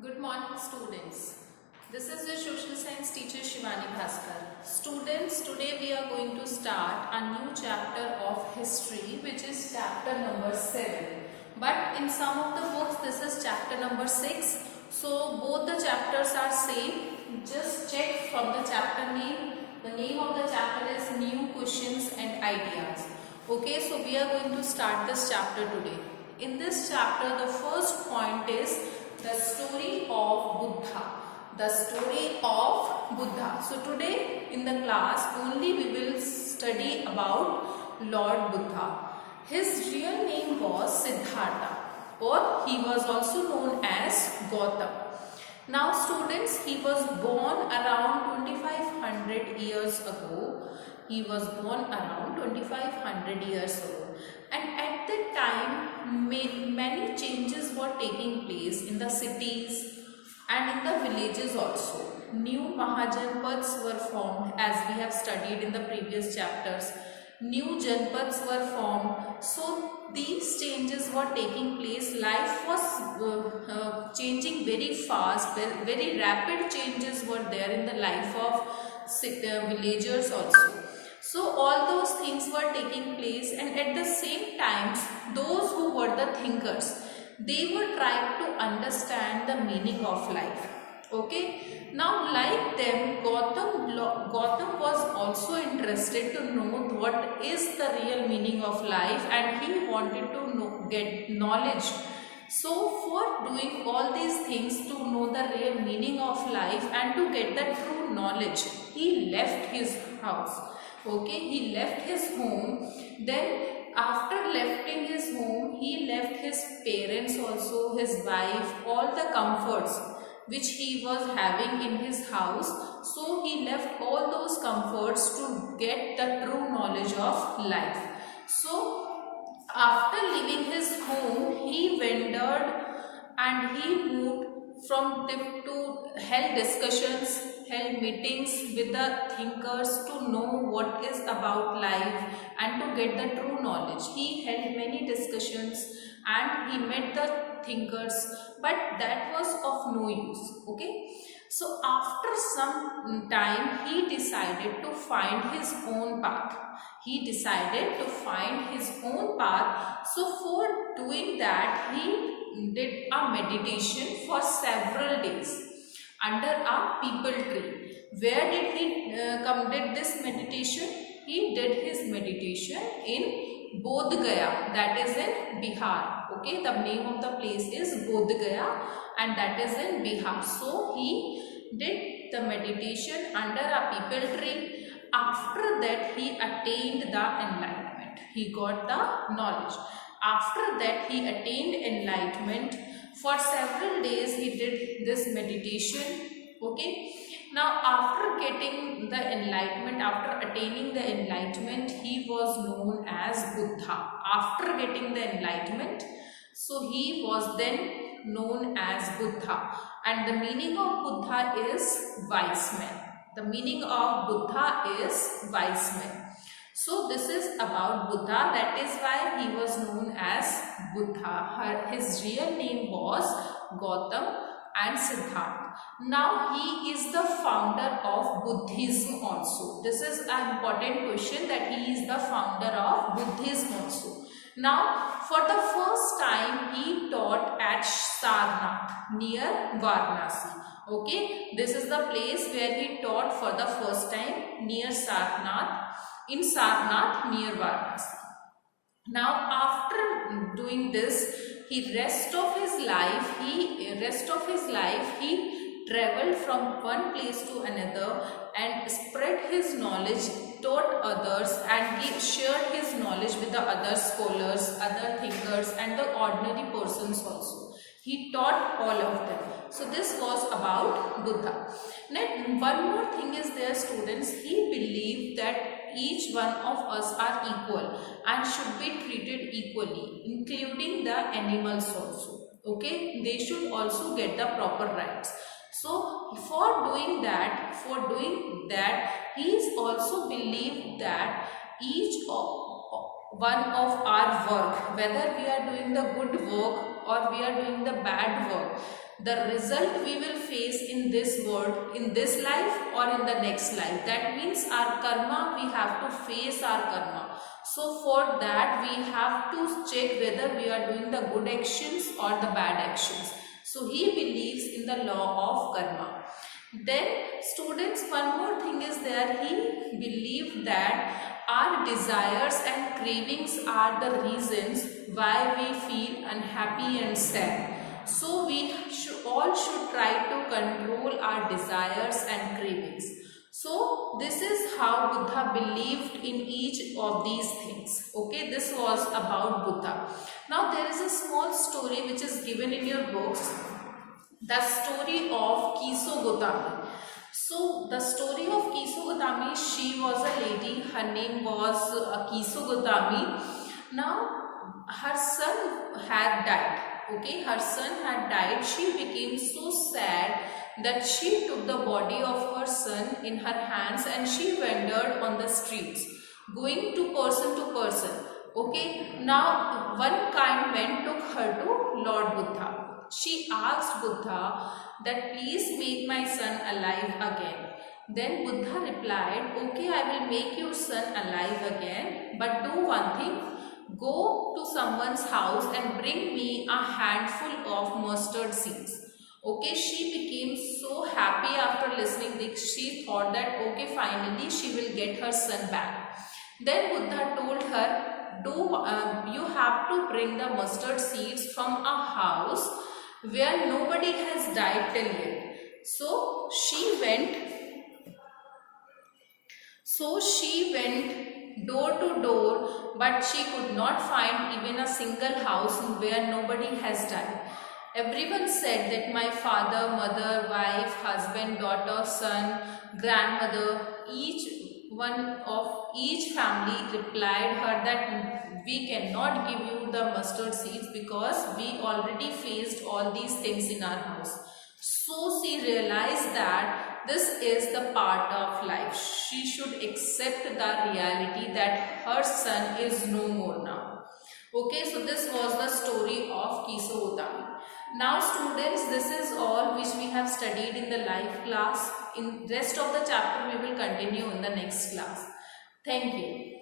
Good morning, students. This is your social science teacher Shivani Bhaskar. Students, today we are going to start a new chapter of history, which is chapter number 7. But in some of the books, this is chapter number 6. So both the chapters are same. Just check from the chapter name. The name of the chapter is New Questions and Ideas. Okay, so we are going to start this chapter today. In this chapter, the first point is the story of Buddha. The story of Buddha. So today in the class only we will study about Lord Buddha. His real name was Siddhartha, or he was also known as Gautam. Now students, he was born around 2500 years ago. He was born around 2500 years ago. And at that time, many changes were taking place in the cities and in the villages also. New Mahajanpads were formed, as we have studied in the previous chapters. New Janpads were formed. So these changes were taking place. Life was changing very fast. Very rapid changes were there in the life of villagers also. So all those things were taking place, and at the same times, those who were the thinkers, they were trying to understand the meaning of life. Okay. Now, like them, Gautam was also interested to know what is the real meaning of life, and he wanted to get knowledge. So, for doing all these things to know the real meaning of life and to get the true knowledge, he left his house. Okay, he left his home. Then after leaving his home, he left his parents also, his wife, all the comforts which he was having in his house. So he left all those comforts to get the true knowledge of life. So after leaving his home, he wandered and he moved from tip to held discussions, held meetings with the thinkers to know what is about life and to get the true knowledge. He held many discussions and he met the thinkers, but that was of no use. Okay. So after some time, he decided to find his own path. He decided to find his own path. So for doing that, he did a meditation for several days under a peepal tree. Where did he did this meditation? He did his meditation in Bodh Gaya, that is in Bihar. Okay, the name of the place is Bodh Gaya, and that is in Bihar. So he did the meditation under a peepal tree. After that, he attained the enlightenment. He got the knowledge. After that, he attained enlightenment. For several days, he did this meditation. Okay. Now, after getting the enlightenment, after attaining the enlightenment, he was known as Buddha. After getting the enlightenment, so he was then known as Buddha. And the meaning of Buddha is wise man. The meaning of Buddha is wise man. So this is about Buddha. That is why he was known as Buddha. His real name was Gautam and Siddhartha. Now he is the founder of Buddhism also. This is an important question, that he is the founder of Buddhism also. Now for the first time he taught at Sarnath near Varanasi. Okay, this is the place where he taught for the first time, near Sarnath, in Sarnath near Varanasi. Now after doing this, rest of his life he traveled from one place to another and spread his knowledge, taught others, and shared his knowledge with the other scholars, other thinkers, and the ordinary persons also. He taught all of them. So this was about Buddha. Now one more thing is there, students. He believed that each one of us are equal and should be treated equally, including the animals also. Okay, they should also get the proper rights. So for doing that, he is also believed that each one of our work, whether we are doing the good work or we are doing the bad work, The result we will face in this world, in this life or in the next life. That means our karma, we have to face our karma. So for that we have to check whether we are doing the good actions or the bad actions. So he believes in the law of karma. Then students, one more thing is there, he believed that our desires and cravings are the reasons why we feel unhappy and sad. So we all should try to control our desires and cravings. So this is how Buddha believed in each of these things. Okay, this was about Buddha. Now there is a small story which is given in your books. The story of Kiso Gotami. So the story of Kiso Gotami, she was a lady, her name was Kiso Gotami. Now her son had died. Okay, her son had died. She became so sad that she took the body of her son in her hands and she wandered on the streets, going to person. Okay, now one kind man took her to Lord Buddha. She asked Buddha that please make my son alive again. Then Buddha replied, okay, I will make your son alive again, but do one thing. Go to someone's house and bring me a handful of mustard seeds. Okay, she became so happy after listening this. She thought that okay, finally she will get her son back. Then Buddha told her, you have to bring the mustard seeds from a house where nobody has died till yet. So she went door to door, but she could not find even a single house where nobody has died. Everyone said that my father, mother, wife, husband, daughter, son, grandmother, each family replied her that we cannot give you the mustard seeds because we already faced all these things in our house. So she realized that this is the part of life. She should accept the reality that her son is no more now. Okay, so this was the story of Kiso Gotami. Now students, this is all which we have studied in the live class. In rest of the chapter we will continue in the next class. Thank you.